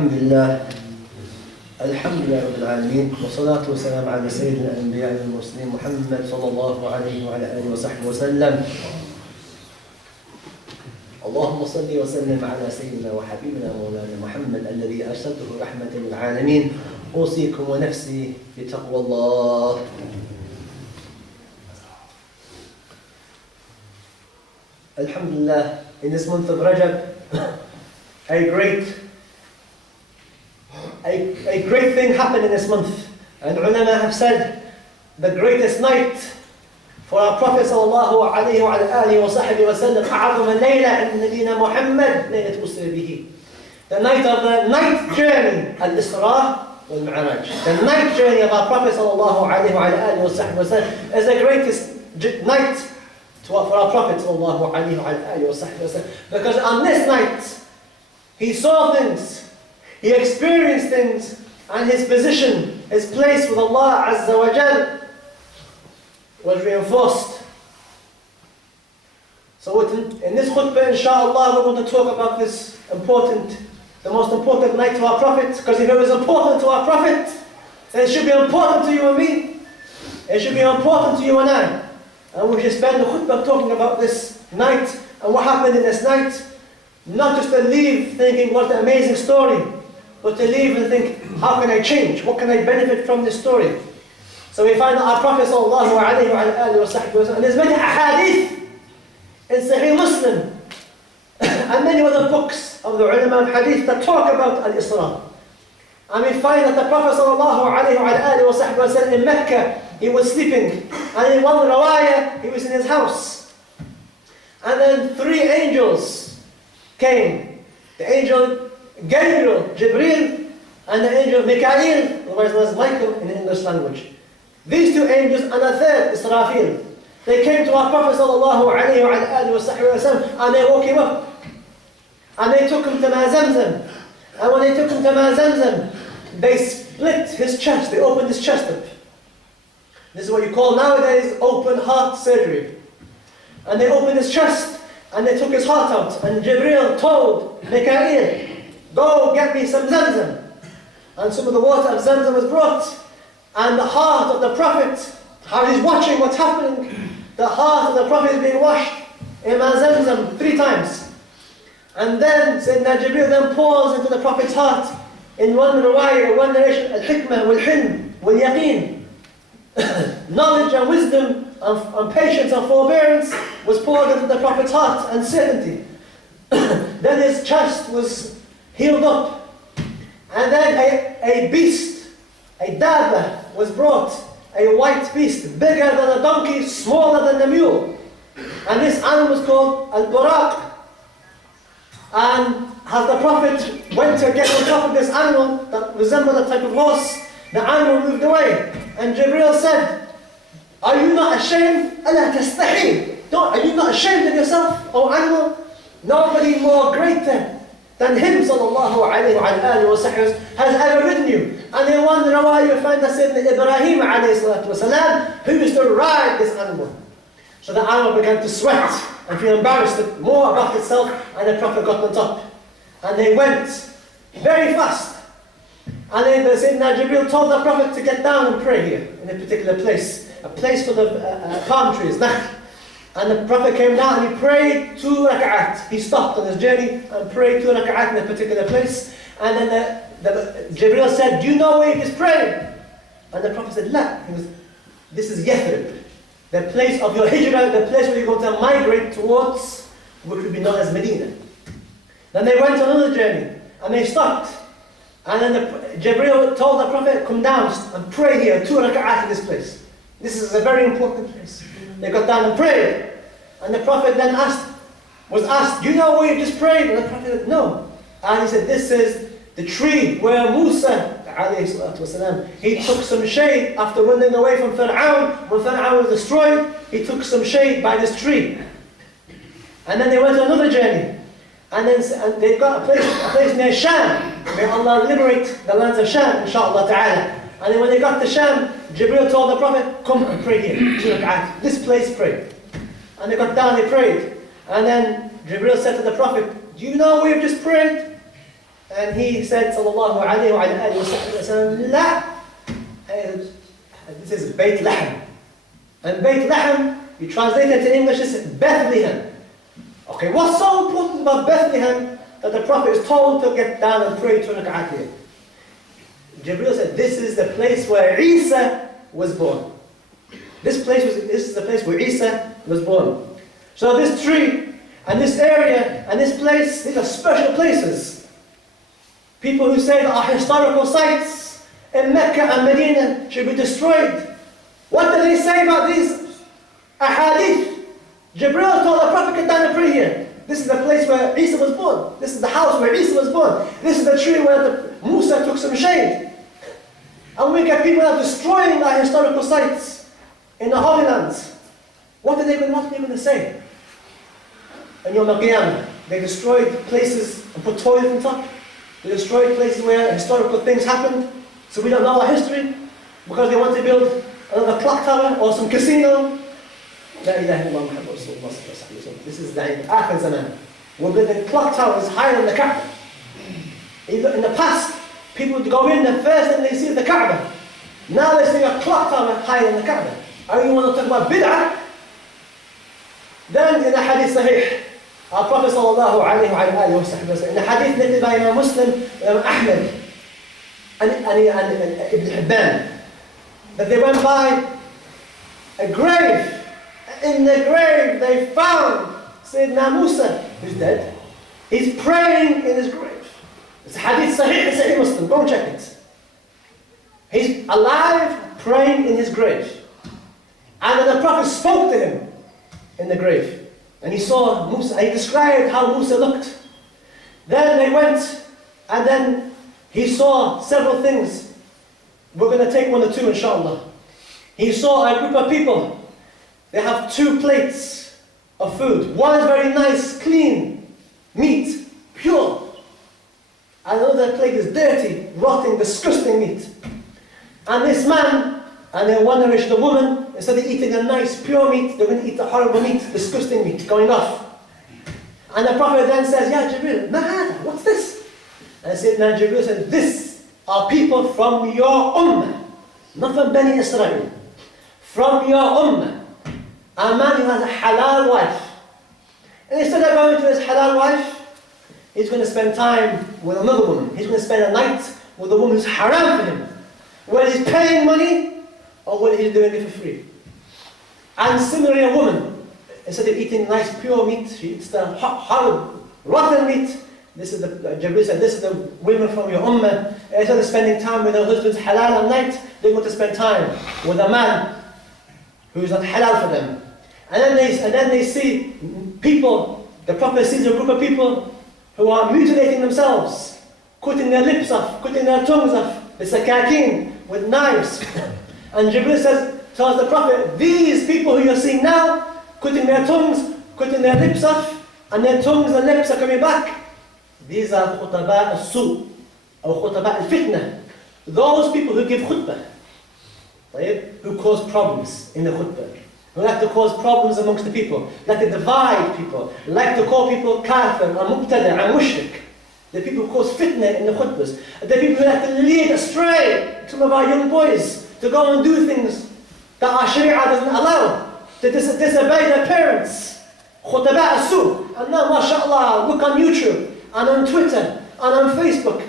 الحمد لله رب العالمين والصلاة والسلام على سيد الأنبياء والمرسلين محمد صلى الله عليه وعلى آله وصحبه وسلم. اللهم صل وسلم على سيدنا وحبيبنا مولانا محمد الذي أرسلته رحمة للعالمين. أوصيكم ونفسي بتقوى الله. Alhamdulillah, in this month of Rajab, a great thing happened in this month. And ulama have said the greatest night for our Prophet sallallahu alayhi wa alihi wa sahbihi wa sallam, أعظم ليلة عند نبينا محمد ليلة أسر به. The night of the night journey, Al-Isra wal Miraj. The night journey of our Prophet sallallahu alayhi wa alihi wa sahbihi wa sallam is the greatest night for our Prophet sallallahu alayhi wa alihi wa sahbihi wa sallam. Because on this night, he saw things, he experienced things, and his position, his place with Allah Azza wa Jal was reinforced. So in this khutbah, inshallah, we're going to talk about the most important night to our Prophet. Because if it was important to our Prophet, then it should be important to you and me. It should be important to you and I. And we should spend the khutbah talking about this night and what happened in this night. Not just to leave thinking, what an amazing story, but to leave and think, how can I change? What can I benefit from this story? So we find that our Prophet sallallahu alayhi wa alihi wa sallam, and there's many ahadith in Sahih Muslim and many other books of the ulama of hadith that talk about Al-Isra. And we find that the Prophet sallallahu alayhi wa alihi wa sallam in Mecca, he was sleeping, and in one riwayah, he was in his house. And then 3 angels came. The angel Gabriel, Jibreel, and the angel Mikael, otherwise known as Michael in the English language. These 2 angels and a third, Israfil, they came to our Prophet sallallahu alayhi wa alihi wa sallam, and they woke him up. And they took him to Ma Zamzam. And when they took him to Ma Zamzam, they split his chest, they opened his chest up. This is what you call nowadays open heart surgery. And they opened his chest, and they took his heart out. And Jibreel told Mikael, go get me some Zamzam. And some of the water of Zamzam was brought. And the heart of the Prophet, how he's watching what's happening, the heart of the Prophet is being washed in Ma Zamzam 3 times. And then Sayyidina Jibreel then pours into the Prophet's heart in one riwayah, one narration, al-hikmah, wal-hilm, wal-yaqeen. Knowledge and wisdom and patience and forbearance was poured into the Prophet's heart, and certainty. Then his chest was healed up. And then a beast, a dabba, was brought. A white beast, bigger than a donkey, smaller than a mule. And this animal was called al-buraq. And as the Prophet went to get on top of this animal that resembled a type of horse, the animal moved away. And Jibreel said, are you not ashamed? أَلَا تَسْتَحِي? Are you not ashamed of yourself, O animal? Nobody more greater than him, sallallahu alayhi wa alihi wa sallam, has ever ridden you. And in one riwayah you find that Sayyidina Ibrahim alayhi salatu wa salam, who used to ride this animal. So the animal began to sweat and feel embarrassed more about itself, and the Prophet got on top. And they went very fast. And then the Sayyidina Jibreel told the Prophet to get down and pray here, in a particular place. A place full of palm trees, nakh. And the Prophet came down and he prayed 2 rak'at. He stopped on his journey and prayed 2 rak'at in a particular place. And then Jibreel said, do you know where he is praying? And the Prophet said, La. This is Yathrib, the place of your hijrah, the place where you're going to migrate towards, which would be known as Medina. Then they went on another journey, and they stopped. And then Jibreel told the Prophet, come down and pray here, 2 rak'at in this place. This is a very important place. They got down and prayed. And the Prophet then was asked, do you know where you just prayed? And the Prophet said, no. And he said, this is the tree where Musa, alayhi salatu wasalam, he took some shade after running away from Fir'aun. When Fir'aun was destroyed, he took some shade by this tree. And then they went on another journey. And they got a place near Sham. May Allah liberate the lands of Sham, inshaAllah ta'ala. And then when they got to Sham, Jibreel told the Prophet, come and pray here. This place, pray. And they got down, they prayed. And then Jibreel said to the Prophet, do you know where you've just prayed? And he said, sallallahu alayhi wa alihi wa sallam, La. This is Beit Lahm. And Beit Lahm, you translate it to English, is Bethlehem. Okay, what's so important about Bethlehem that the Prophet is told to get down and pray 2 rak'at here? Jibreel said, this is the place where Isa was born. This is the place where Isa was born. So this tree, and this area, and this place, these are special places. People who say that our historical sites in Mecca and Medina should be destroyed. What do they say about these ahadith? Jibreel told the Prophet, get down and pray here. This is the place where Isa was born. This is the house where Isa was born. This is the tree where Musa took some shade. And we get people that are destroying our historical sites in the Holy Lands. What are they going to say? And Yom Al-Qiyamah, they destroyed places and put toilets on top. They destroyed places where historical things happened, so we don't know our history, because they want to build another clock tower or some casino. La ilaha illallah Muhammad Rasulullah. This is the Akhir Zaman. We're building clock towers higher than the Kaaba. In the past, people would go in, the first thing they see is the Kaaba. Now they see a clock tower higher than the Kaaba. Are you want to talk about bid'ah? Then in the Hadith Sahih, our Prophet sallallahu alayhi wa sallam, in the Hadith narrated by Imam Muslim, Imam Ahmed, and Ibn Hibban, that they went by a grave. In the grave they found Sayyidina Musa, who's dead. He's praying in his grave. It's a Hadith Sahih, Sahih Muslim, go and check it. He's alive, praying in his grave. And then the Prophet spoke to him in the grave. And he saw Musa, and he described how Musa looked. Then they went, and then he saw several things. We're going to take one or two, inshallah. He saw a group of people. They have 2 plates of food. One is very nice, clean, meat, pure. And another plate is dirty, rotting, disgusting meat. And this man, and then one narration, the woman, instead of eating a nice, pure meat, they're going to eat the horrible meat, disgusting meat, going off. And the Prophet then says, Ya Jibreel, Mahada, what's this? And Sayyidina Jibreel said, this are people from your ummah, not from Bani Israel. From your ummah. A man who has a halal wife. And instead of going to his halal wife, he's going to spend time with another woman. He's going to spend a night with a woman who's haram for him. Whether he's paying money, or whether he's doing it for free. And similarly, a woman, instead of eating nice pure meat, she eats the horrible, rotten meat. This is the Jibreel said, this is the women from your ummah. Instead of spending time with her husband's halal at night, they're going to spend time with a man who's not halal for them. And then they see people. The Prophet sees a group of people who are mutilating themselves, cutting their lips off, cutting their tongues off, the sakakeen, with knives. And Jibreel tells the Prophet, these people who you're seeing now, cutting their tongues, cutting their lips off, and their tongues and lips are coming back, these are khutaba al-su, or khutaba al-fitna. Those people who give khutbah, who cause problems in the khutbah, who like to cause problems amongst the people, like to divide people, like to call people kafir, and mubtada, and mushrik. The people who cause fitna in the khutbahs. The people who like to lead astray some of our young boys to go and do things that our sharia doesn't allow, to disobey their parents. Khutaba as-su. And now, mashallah, look on YouTube, and on Twitter, and on Facebook.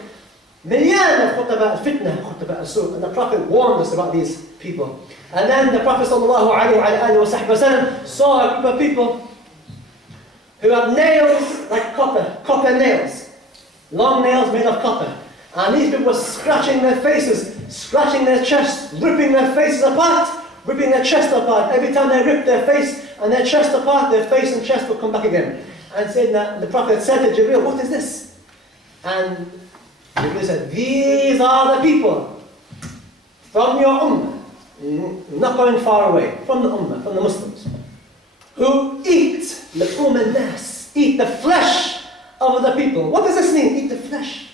Million of khutaba al-fitna, khutaba as-su. And the Prophet warned us about these people. And then the Prophet sallallahu alayhi wa sallam saw a group of people who have nails like copper nails. Long nails made of copper. And these people were scratching their faces, scratching their chests, ripping their faces apart, ripping their chest apart. Every time they ripped their face and their chest apart, their face and chest would come back again. And the Prophet said to Jibreel, what is this? And Jibreel said, these are the people from your ummah, not going far away, from the ummah, from the Muslims, who eat luhum al-nas, eat the flesh of other people. What does this mean, eat the flesh?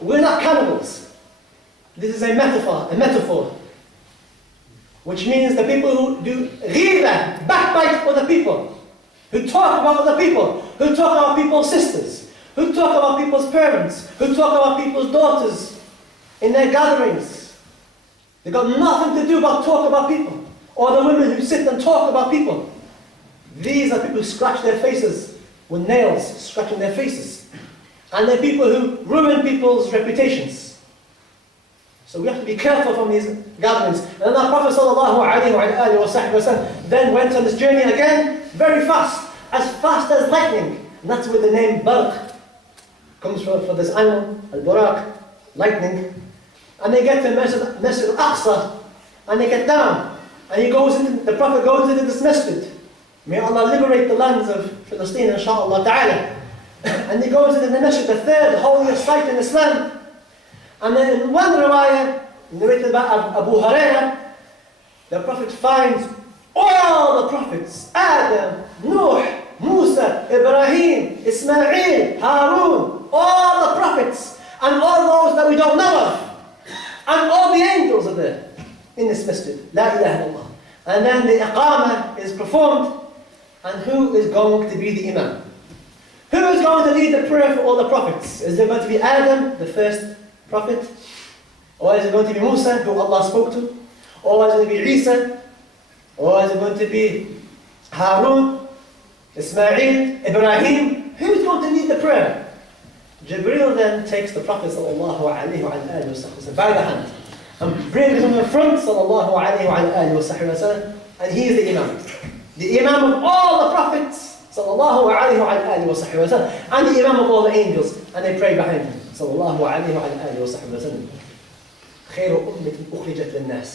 We're not cannibals. This is a metaphor, which means the people who do ghira, backbite other people, who talk about other people, who talk about people's sisters, who talk about people's parents, who talk about people's daughters in their gatherings. They've got nothing to do but talk about people. Or the women who sit and talk about people. These are people who scratch their faces with nails, scratching their faces. And they're people who ruin people's reputations. So we have to be careful from these gatherings. And then our Prophet ﷺ then went on this journey again, very fast as lightning. And that's where the name Barq comes from, for this animal, al-Buraq, lightning. And they get to Masjid al-Aqsa, and they get down. And the Prophet goes into this masjid. May Allah liberate the lands of Palestine, inshaAllah ta'ala. And he goes into the masjid, the third holiest site in Islam. And then in one riwayah, narrated by Abu Hurairah, the Prophet finds all the prophets, Adam, Nuh, Musa, Ibrahim, Ismail, Harun, all the prophets, and all those that we don't know of. And all the angels are there in this masjid. La ilaha illallah. And then the iqamah is performed. And who is going to be the imam? Who is going to lead the prayer for all the prophets? Is it going to be Adam, the first prophet? Or is it going to be Musa, who Allah spoke to? Or is it going to be Isa? Or is it going to be Harun, Ismail, Ibrahim? Who is going to lead the prayer? Jibreel then takes the Prophet ﷺ by the hand and brings him in front ﷺ, and he is the imam. The imam of all the prophets ﷺ, and the imam of all the angels, and they pray behind him.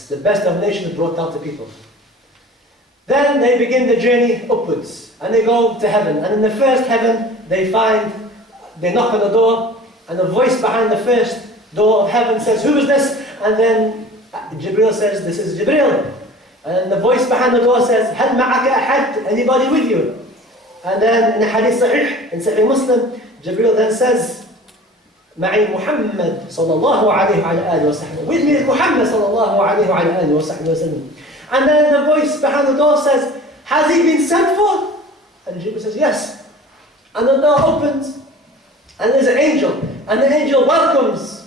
The best of nations brought down to people. Then they begin the journey upwards, and they go to heaven. And in the first heaven, they knock on the door, and the voice behind the first door of heaven says, "Who is this?" And then Jibreel says, "This is Jibreel." And the voice behind the door says, "Hal ma'aka ahad?" Anybody with you? And then in the hadith sahih, in Sahih Muslim, Jibreel then says, "Ma'i Muhammad sallallahu alayhi wa alihi wa sallam." With me is Muhammad sallallahu alayhi wa alihi wa sallam. And then the voice behind the door says, "Has he been sent for?" And Jibreel says, "Yes." And the door opens, and there's an angel, and the angel welcomes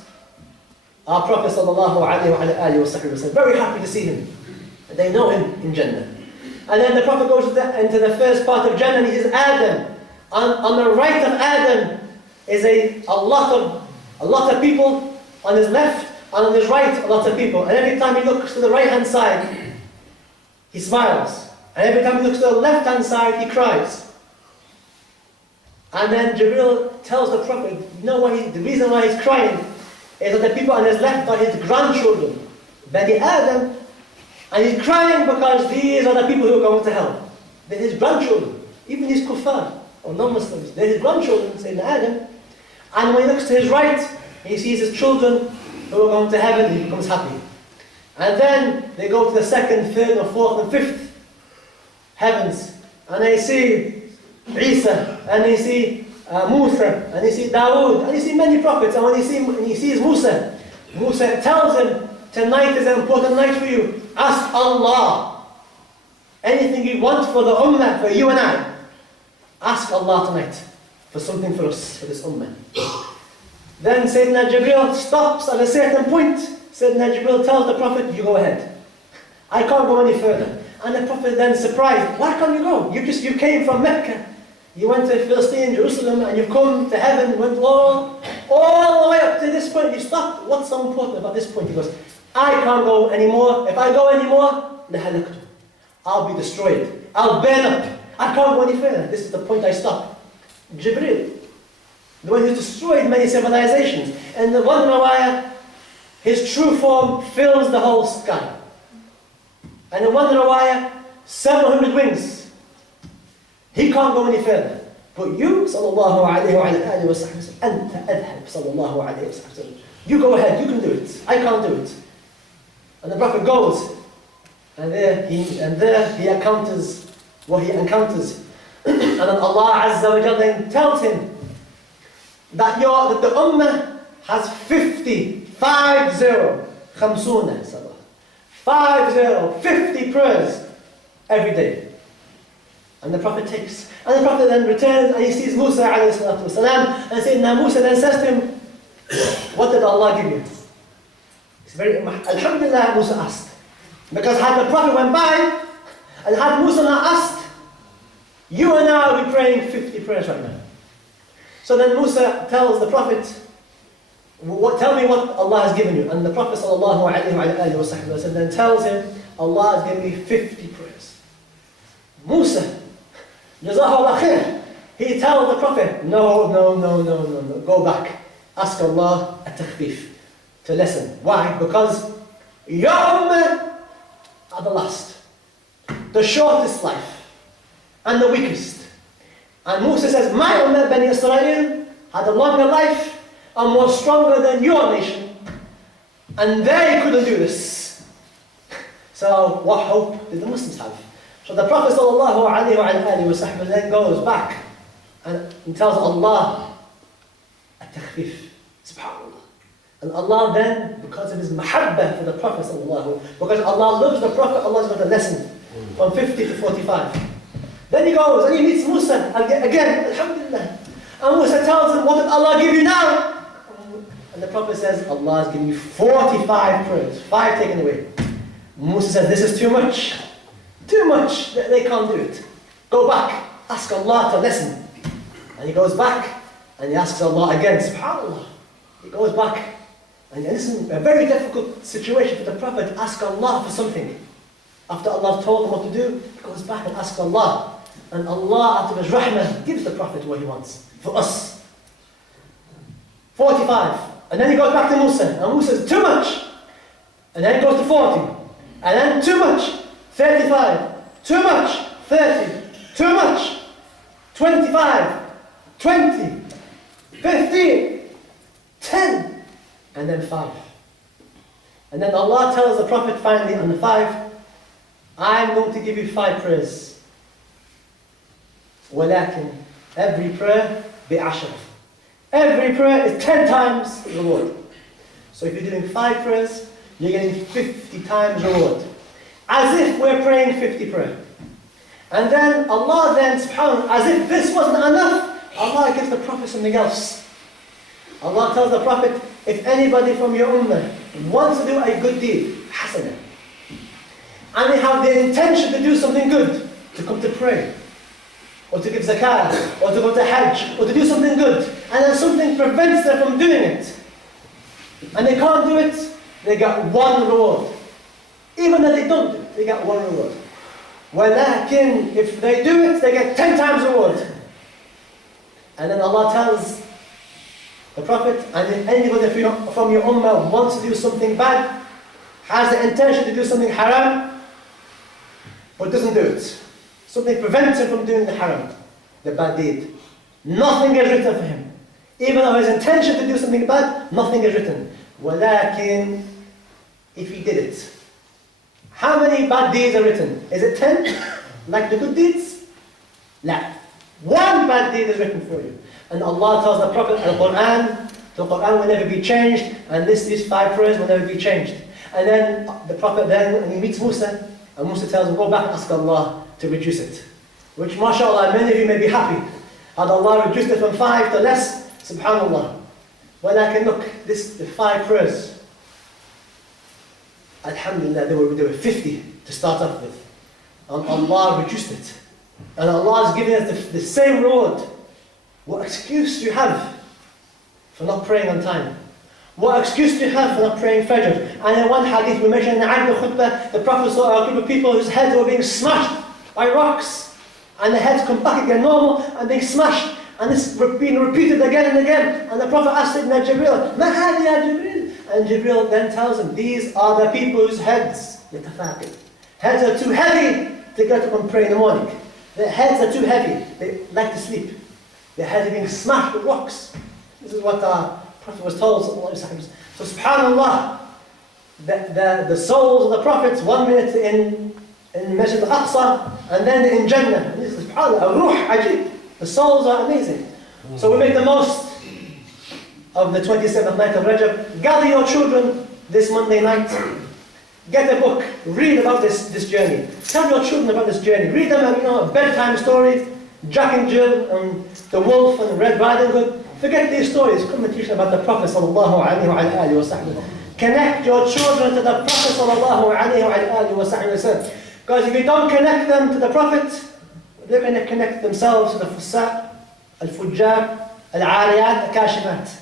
our Prophet sallallahu alayhi wa alihi wa sallam. Very happy to see him. And they know him in Jannah. And then the Prophet goes into the first part of Jannah, and he says, "Adam." On the right of Adam is a lot of people. On his left, and on his right, a lot of people. And every time he looks to the right-hand side, he smiles. And every time he looks to the left-hand side, he cries. And then Jibreel tells the Prophet, you know the reason why he's crying is that the people on his left are his grandchildren, Bani Adam, and he's crying because these are the people who are going to hell. They're his grandchildren, even these kuffar, or non-Muslims, they're his grandchildren, Sayyidina Adam. And when he looks to his right, he sees his children who are going to heaven, he becomes happy. And then they go to the second, third, or fourth, and fifth heavens, and they see Isa, and they see Musa, and they see Dawood, and they see many prophets. And when he sees Musa tells him, "Tonight is an important night for you. Ask Allah anything you want for the ummah, for you and I. Ask Allah tonight for something for us, for this ummah." Then Sayyidina Jibreel stops at a certain point. Sayyidina Jibreel tells the Prophet, "You go ahead. I can't go any further." And the Prophet then surprised, "Why can't you go? You came from Mecca. You went to Palestine, Jerusalem, and you've come to heaven, went all the way up to this point. You stopped. What's so important about this point?" He goes, "I can't go anymore. If I go anymore, لَهَلَكْتُ. I'll be destroyed. I'll burn up. I can't go any further. This is the point I stop." Jibreel, the one who destroyed many civilizations. And the one riwayah, his true form fills the whole sky. And in one riwayah, 700 wings. He can't go any further. But you, sallallahu alayhi wa alihi wa sallam, anta adhab, sallallahu alayhi wa sallam. You go ahead, you can do it. I can't do it. And the Prophet goes, and there he encounters what he encounters. And then Allah Azza wa Jalla then tells him that the ummah has 50 prayers every day. And the Prophet takes. And the Prophet then returns and he sees Musa alayhi salatu wasalam, And Sayyidina Musa then says to him, what did Allah give you? It's very, Alhamdulillah, Musa asked. Because had the Prophet went by, and had Musa not asked, you and I will be praying 50 prayers right now. So then Musa tells the Prophet, tell me what Allah has given you. And the Prophet ﷺ then tells him, Allah has given me 50 prayers. Musa, Jazakallah khair, he tells the Prophet, no, go back. Ask Allah at-takhfif, to lessen. Why? Because your ummah are the last, the shortest life, and the weakest. And Musa says, my ummah, Bani Israel, had a longer life and more stronger than your nation, and they couldn't do this. So what hope did the Muslims have? So the Prophet ﷺ then goes back and tells Allah at-takhfif, subhanAllah. And Allah then, because of his mahabbah for the Prophet because Allah loves the Prophet, Allah is going to lessen from 50 to 45. Then he goes and he meets Musa again, alhamdulillah. And Musa tells him, what did Allah give you now? And the Prophet says, Allah has given you 45 prayers, 5 taken away. Musa says, this is too much. Too much. They can't do it. Go back. Ask Allah to lessen. And he goes back and he asks Allah again, subhanAllah. He goes back. And this is a very difficult situation for the Prophet to ask Allah for something. After Allah told him what to do, he goes back and asks Allah. And Allah, out of his rahmah, gives the Prophet what he wants for us. 45. And then he goes back to Musa. And Musa says, too much. And then he goes to 40. And then too much. 35. Too much. 30. Too much. 25. 20. 15. 10. And then 5. And then Allah tells the Prophet finally on the 5, I'm going to give you 5 prayers. وَلَكِنْ every prayer بِعَشْرٍ. Every prayer is 10 times reward. So if you're doing 5 prayers, you're getting 50 times reward. As if we're praying 50 prayers. And then Allah then, subhanAllah, as if this wasn't enough, Allah gives the Prophet something else. Allah tells the Prophet, if anybody from your ummah wants to do a good deed, hasanah, and they have the intention to do something good, to come to pray, or to give zakah, or to go to hajj, or to do something good, and then something prevents them from doing it, and they can't do it, they get 1 reward. Even though they don't do it, they get 1 reward. Walakin, if they do it, they get 10 times reward. And then Allah tells the Prophet, and if anybody from your ummah wants to do something bad, has the intention to do something haram, but doesn't do it, something prevents him from doing the haram, the bad deed, nothing is written for him. Even though his intention to do something bad, nothing is written. Walakin, if he did it, how many bad deeds are written? Is it 10? Like the good deeds? La. 1 bad deed is written for you. And Allah tells the Prophet, the Quran will never be changed, and these 5 prayers will never be changed. And then the Prophet when he meets Musa, and Musa tells him, go back and ask Allah to reduce it. Which, mashallah, many of you may be happy. Had Allah reduced it from 5 to less, subhanallah. Well, I can look, the 5 prayers, alhamdulillah, there were 50 to start off with. And Allah reduced it. And Allah is giving us the same reward. What excuse do you have for not praying on time? What excuse do you have for not praying Fajr? And in one hadith we mentioned in the Abdo khutbah, the Prophet saw a group of people whose heads were being smashed by rocks. And the heads come back again normal and being smashed. And this being repeated again and again. And the Prophet asked Sayyidina Jibreel, Ma hadi ya Jibreel? And Jibreel then tells him, these are the people whose heads are too heavy to get up and pray in the morning. Their heads are too heavy. They like to sleep. Their heads are being smashed with rocks. This is what our Prophet was told. So subhanAllah, the souls of the Prophets, 1 minute in Masjid al-Aqsa, and then in Jannah. And this is subhanAllah, ruh ajib. The souls are amazing. So we make the most of the 27th night of Rajab. Gather your children this Monday night. Get a book. Read about this journey. Tell your children about this journey. Read them a bedtime story. Jack and Jill and the wolf and Red Riding Hood. Forget these stories. Come and teach them about the Prophet sallallahu alaihi wasallam. Connect your children to the Prophet sallallahu alaihi wasallam. Because if you don't connect them to the Prophet, they're going to connect themselves to the Fusaq, Al-Fujjar, Al-Ariyat, Al-Kashimat.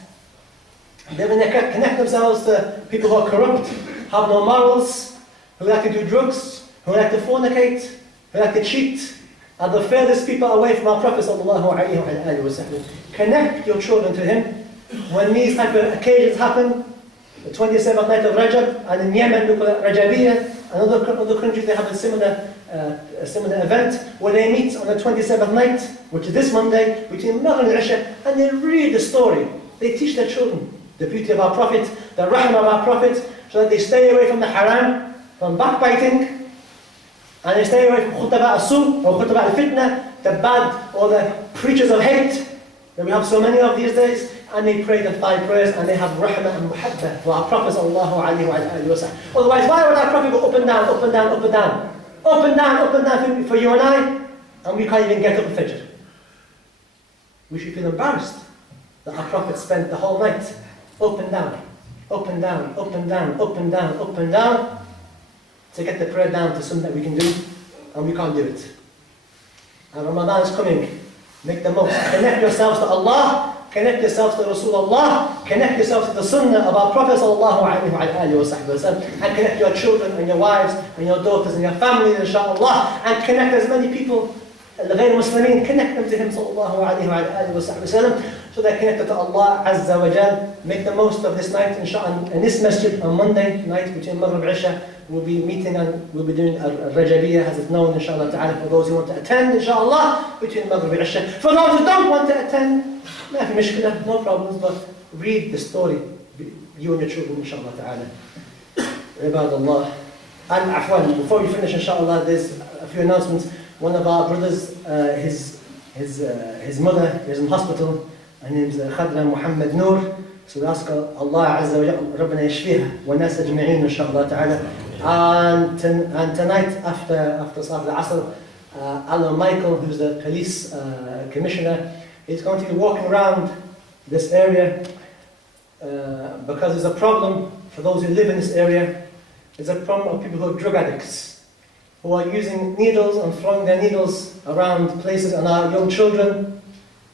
They're going to connect themselves to people who are corrupt, have no morals, who like to do drugs, who like to fornicate, who like to cheat, are the furthest people away from our Prophet sallallahu alaihi wasallam. Connect your children to him. When these type of occasions happen, the 27th night of Rajab, and in Yemen we call it Rajabiyah, and other countries they have a similar event where they meet on the 27th night, which is this Monday, between Maghrib and Isha, and they read the story. They teach their children the beauty of our Prophet, the rahmah of our Prophet, so that they stay away from the haram, from backbiting, and they stay away from khutaba as-su or khutaba al-fitna, the bad or the preachers of hate that we have so many of these days. And they pray the 5 prayers, and they have rahmah and muhabbah for our Prophet sallallahu alaihi wasallam. Otherwise, why would our Prophet go up and down, up and down, up and down, up and down, up and down for you and I, and we can't even get up at Fajr? We should feel embarrassed that our Prophet spent the whole night up and down, up and down, up and down, up and down, up and down, to get the prayer down to something that we can do, and we can't do it. And Ramadan is coming. Make the most. Connect yourselves to Allah. Connect yourselves to Rasulullah, connect yourselves to the Sunnah of our Prophet sallallahu alaihi wasallam, and connect your children and your wives and your daughters and your families, inshallah, and connect as many people, الغير مسلمين, connect them to him sallallahu alaihi wasallam, so they're connected to Allah Azza wa Jal. Make the most of this night, inshallah. In this masjid on Monday night between Maghrib and Isha, we'll be meeting and we'll be doing Rajabiyah, as it's known, inshallah ta'ala, for those who want to attend, inshallah, between Maghrib and Isha. For those who don't want to attend, no problems, but read the story, you and your children, inshallah ta'ala. Ibadallah. And afwan, before we finish, inshallah, there's a few announcements. One of our brothers, his mother is in hospital. Her name is Khadra Muhammad Noor. So we ask Allah Azza wa Jalla, Rabbana yashfiha wa nas ajma'in, inshallah ta'ala. And tonight, after Salat al-Asr, Alan Michael, who's the police commissioner, is going to be walking around this area because there's a problem for those who live in this area. There's a problem of people who are drug addicts, who are using needles and throwing their needles around places, and our young children.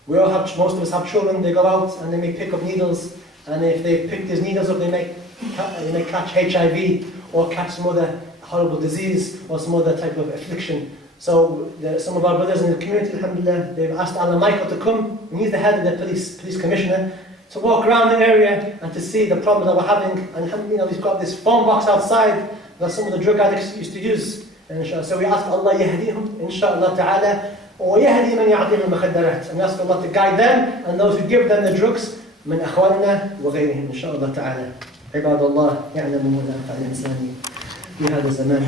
Most of us have children. They go out and they may pick up needles, and if they pick these needles up, they may catch HIV or catch some other horrible disease or some other type of affliction. So some of our brothers in the community, alhamdulillah, they've asked Alan Michael to come, and he's the head of the police commissioner, to walk around the area and to see the problem that we're having. And alhamdulillah, he's got this phone box outside that some of the drug addicts used to use. And so we ask Allah yahdihum, inshallah ta'ala, وَيَهْدِي مَنْ يَعْطِيهِمْ الْمُخَدَّرَاتِ, and we ask Allah to guide them and those who give them the drugs, مِنْ أَخْوَانِنَا وَغَيْرِهِمْ, inshallah ta'ala. عباد الله يعلمون أنفع الإنسان في هذا الزمان.